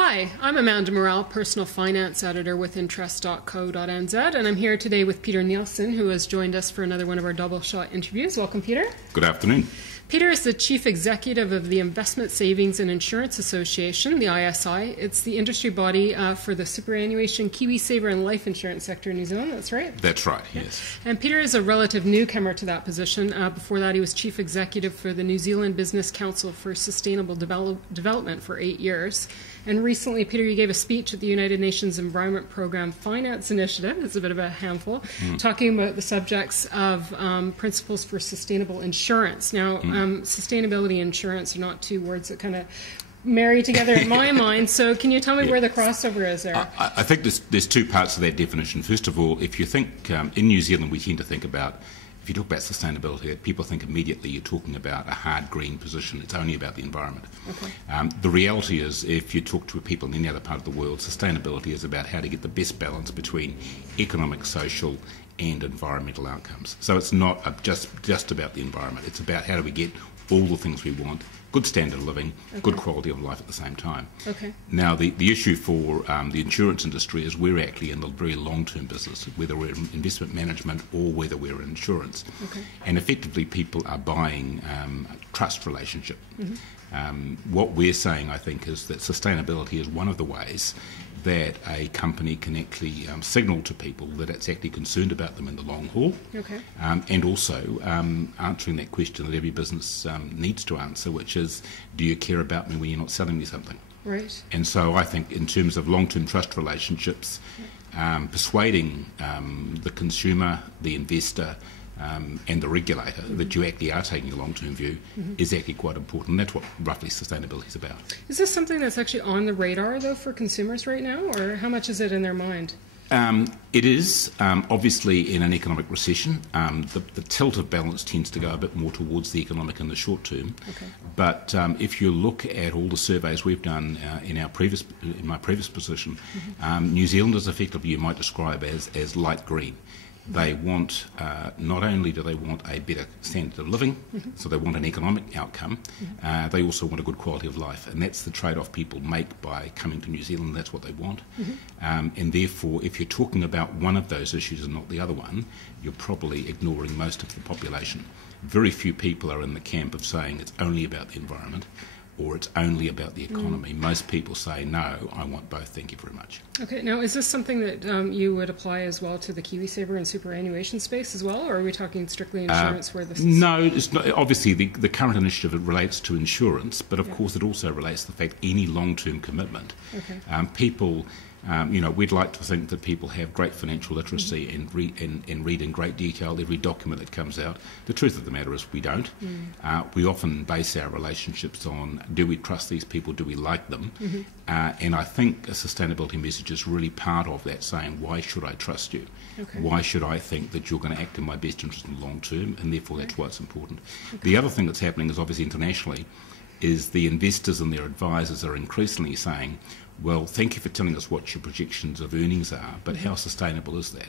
Hi, I'm Amanda Morrall, Personal Finance Editor with Interest.co.nz, and I'm here today with Peter Neilson, who has joined us for another one of our double shot interviews. Welcome, Peter. Good afternoon. Peter is the Chief Executive of the Investment Savings and Insurance Association, the ISI. It's the industry body for the superannuation, KiwiSaver and life insurance sector in New Zealand. That's right? That's right, yes. And Peter is a relative newcomer to that position. Before that, he was Chief Executive for the New Zealand Business Council for Sustainable Development for 8 years. And recently, Peter, you gave a speech at the United Nations Environment Programme Finance Initiative. It's a bit of a handful, talking about the subjects of principles for sustainable insurance. Now, sustainability and insurance are not two words that kind of marry together in my mind. So can you tell me where the crossover is there? I think there's two parts to that definition. First of all, if you think, in New Zealand, we tend to think about, if you talk about sustainability, people think immediately you're talking about a hard green position. It's only about the environment. Okay. The reality is, if you talk to people in any other part of the world, sustainability is about how to get the best balance between economic, social and environmental outcomes. So it's not just about the environment. It's about how do we get all the things we want, good standard of living, good quality of life at the same time. Okay. Now, the issue for the insurance industry is we're actually in the very long-term business, whether we're in investment management or whether we're in insurance. Okay. And effectively, people are buying a trust relationship. What we're saying, I think, is that sustainability is one of the ways that a company can actually signal to people that it's actually concerned about them in the long haul, and also answering that question that every business needs to answer, which is, do you care about me when you're not selling me something? Right. And so I think in terms of long-term trust relationships, persuading the consumer, the investor, and the regulator that you actually are taking a long-term view is actually quite important. And that's what roughly sustainability is about. Is this something that's actually on the radar, though, for consumers right now, or how much is it in their mind? It is. Obviously, in an economic recession, the tilt of balance tends to go a bit more towards the economic in the short term. Okay. But if you look at all the surveys we've done in my previous position, New Zealand is effectively, you might describe as light green. They want, not only do they want a better standard of living, so they want an economic outcome, they also want a good quality of life. And that's the trade-off people make by coming to New Zealand. That's what they want. And therefore, if you're talking about one of those issues and not the other one, you're probably ignoring most of the population. Very few people are in the camp of saying it's only about the environment or it's only about the economy. Most people say, no, I want both, thank you very much. Okay, now is this something that you would apply as well to the KiwiSaver and superannuation space as well, or are we talking strictly insurance where this is? No, it's not. Obviously the current initiative relates to insurance, but of course it also relates to the fact any long-term commitment. Okay. People, we'd like to think that people have great financial literacy and read in great detail every document that comes out. The truth of the matter is we don't. We often base our relationships on, do we trust these people, do we like them? And I think a sustainability message is really part of that, saying, why should I trust you? Okay. Why should I think that you're going to act in my best interest in the long term? And therefore that's why it's important. Okay. The other thing that's happening is obviously internationally is the investors and their advisors are increasingly saying, well, thank you for telling us what your projections of earnings are, but how sustainable is that?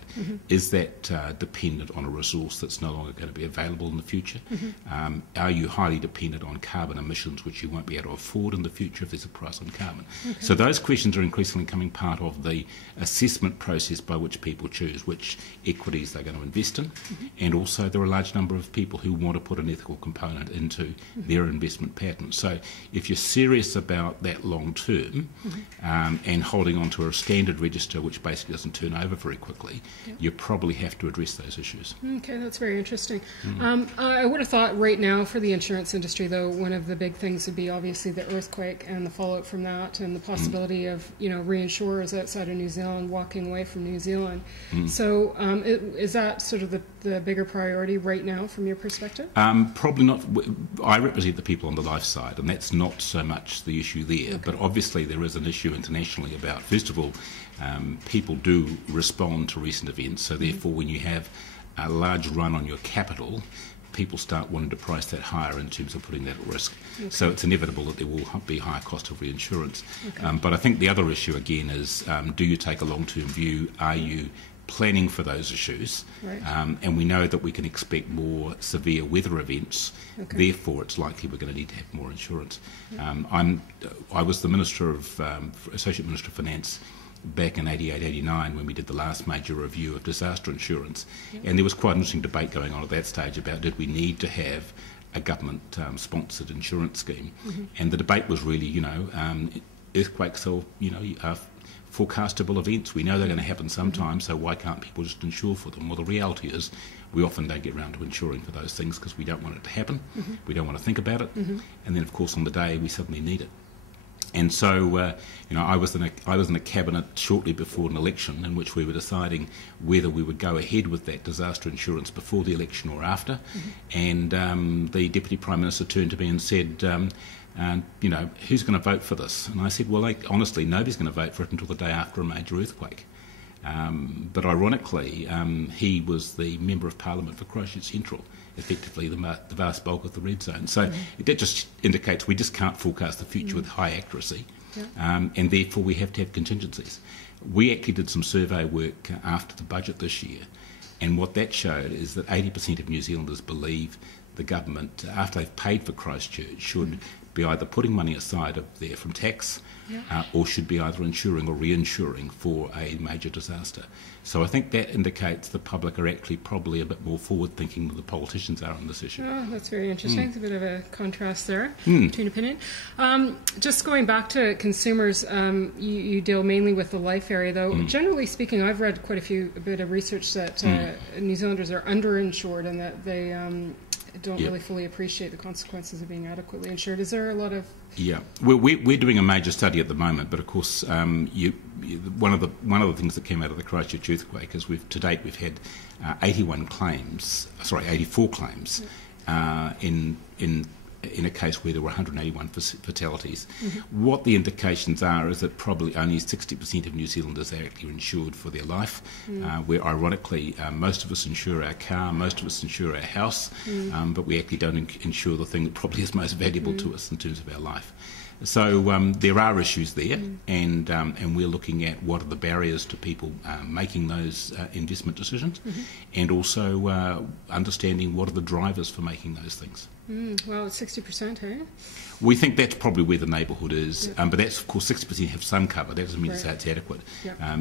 Is that dependent on a resource that's no longer going to be available in the future? Are you highly dependent on carbon emissions, which you won't be able to afford in the future if there's a price on carbon? Okay. So those questions are increasingly becoming part of the assessment process by which people choose which equities they're going to invest in, and also there are a large number of people who want to put an ethical component into their investment pattern. So if you're serious about that long term, and holding on to a standard register which basically doesn't turn over very quickly, you probably have to address those issues. Okay, that's very interesting. I would have thought right now for the insurance industry, though, one of the big things would be obviously the earthquake and the fallout from that, and the possibility of reinsurers outside of New Zealand walking away from New Zealand. So is that sort of the bigger priority right now from your perspective? Probably not. I represent the people on the life side, and that's not so much the issue there, but obviously there is an issue internationally about, first of all, people do respond to recent events, so therefore when you have a large run on your capital, people start wanting to price that higher in terms of putting that at risk. Okay. So it's inevitable that there will be higher cost of reinsurance. Okay. But I think the other issue again is, do you take a long-term view? Are you planning for those issues, right. And we know that we can expect more severe weather events. Okay. Therefore, it's likely we're going to need to have more insurance. Yeah. I was the Associate Minister of Finance back in 88, 89 when we did the last major review of disaster insurance, and there was quite an interesting debate going on at that stage about did we need to have a government-sponsored insurance scheme, and the debate was really, earthquakes are, are forecastable events. We know they're going to happen sometime, so why can't people just insure for them? Well, the reality is we often don't get around to insuring for those things because we don't want it to happen, we don't want to think about it, and then, of course, on the day we suddenly need it. And so, I was in a cabinet shortly before an election in which we were deciding whether we would go ahead with that disaster insurance before the election or after. And the Deputy Prime Minister turned to me and said, who's going to vote for this? And I said, well, honestly, nobody's going to vote for it until the day after a major earthquake. But ironically, he was the Member of Parliament for Christchurch Central, effectively the vast bulk of the red zone. So that just indicates we just can't forecast the future with high accuracy, and therefore we have to have contingencies. We actually did some survey work after the budget this year, and what that showed is that 80% of New Zealanders believe the government, after they've paid for Christchurch, should be either putting money aside up there from tax, or should be either insuring or reinsuring for a major disaster. So I think that indicates the public are actually probably a bit more forward-thinking than the politicians are on this issue. Oh, that's very interesting. It's a bit of a contrast there between opinion. Just going back to consumers, you deal mainly with the life area, though. Generally speaking, I've read quite a bit of research that New Zealanders are underinsured and that they don't really fully appreciate the consequences of being adequately insured. Is there a lot of... Yeah, we're doing a major study at the moment, but of course, one of the things that came out of the Christchurch earthquake is to date we've had 84 claims in a case where there were 181 fatalities. What the indications are is that probably only 60% of New Zealanders are actually insured for their life, where ironically most of us insure our car, most of us insure our house, but we actually don't insure the thing that probably is most valuable to us in terms of our life. So there are issues there, and we're looking at what are the barriers to people making those investment decisions, and also understanding what are the drivers for making those things. Well, it's 60%, hey? We think that's probably where the neighbourhood is, but that's, of course, 60% have some cover. That doesn't mean to say it's adequate.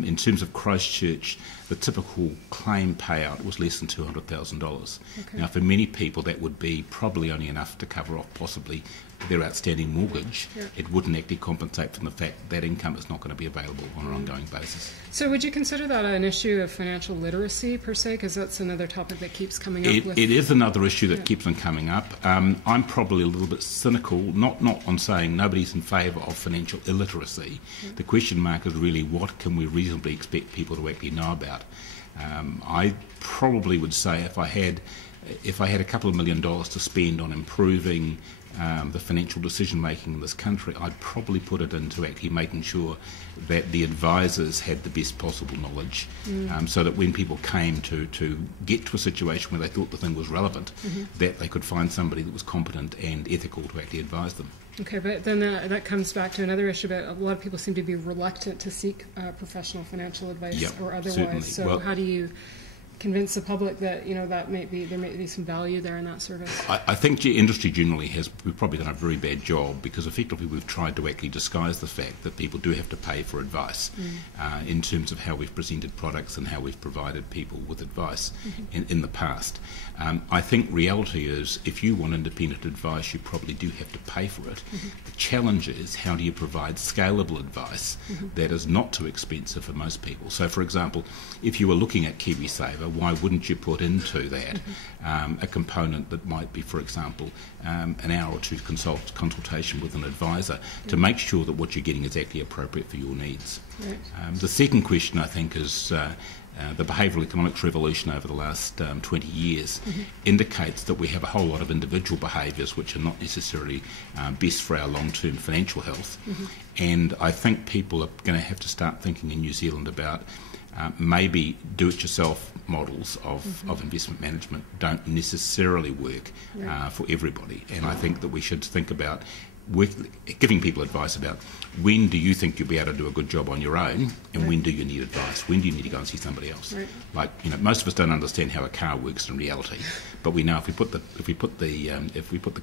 In terms of Christchurch, the typical claim payout was less than $200,000. Now, for many people, that would be probably only enough to cover off possibly their outstanding mortgage. It wouldn't actually compensate for the fact that income is not going to be available on an ongoing basis. So would you consider that an issue of financial literacy, per se? Because that's another topic that keeps coming up. It is another issue that keeps on coming up. I'm probably a little bit cynical, not on saying nobody's in favour of financial illiteracy. The question mark is really what can we reasonably expect people to actually know about. I probably would say if I had a couple of $1 million to spend on improving the financial decision making in this country, I'd probably put it into actually making sure that the advisors had the best possible knowledge, so that when people came to get to a situation where they thought the thing was relevant, that they could find somebody that was competent and ethical to actually advise them. Okay, but then that comes back to another issue about a lot of people seem to be reluctant to seek professional financial advice or otherwise. Certainly. So well, how do you convince the public that that there may be some value there in that service? I think industry generally we've probably done a very bad job, because effectively we've tried to actually disguise the fact that people do have to pay for advice in terms of how we've presented products and how we've provided people with advice in the past. I think reality is if you want independent advice, you probably do have to pay for it. The challenge is how do you provide scalable advice that is not too expensive for most people. So, for example, if you were looking at KiwiSaver, why wouldn't you put into that a component that might be, for example, an hour or two consultation with an advisor to make sure that what you're getting is actually appropriate for your needs. The second question, I think, is the behavioural economics revolution over the last 20 years indicates that we have a whole lot of individual behaviours which are not necessarily best for our long-term financial health. And I think people are going to have to start thinking in New Zealand about maybe do-it-yourself models of investment management don't necessarily work for everybody. And I think that we should think about giving people advice about when do you think you'll be able to do a good job on your own, and when do you need advice? When do you need to go and see somebody else? Right. Like, you know, most of us don't understand how a car works in reality, but we know if we put the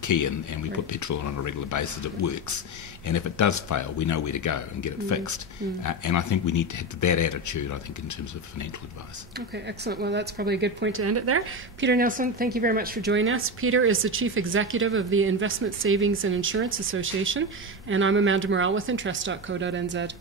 key in and we put petrol on a regular basis, it works. And if it does fail, we know where to go and get it fixed. And I think we need to have that attitude, I think, in terms of financial advice. Okay, excellent. Well, that's probably a good point to end it there. Peter Neilson, thank you very much for joining us. Peter is the Chief Executive of the Investment Savings and Insurance Association, and I'm Amanda Morrall with Interest.co.nz.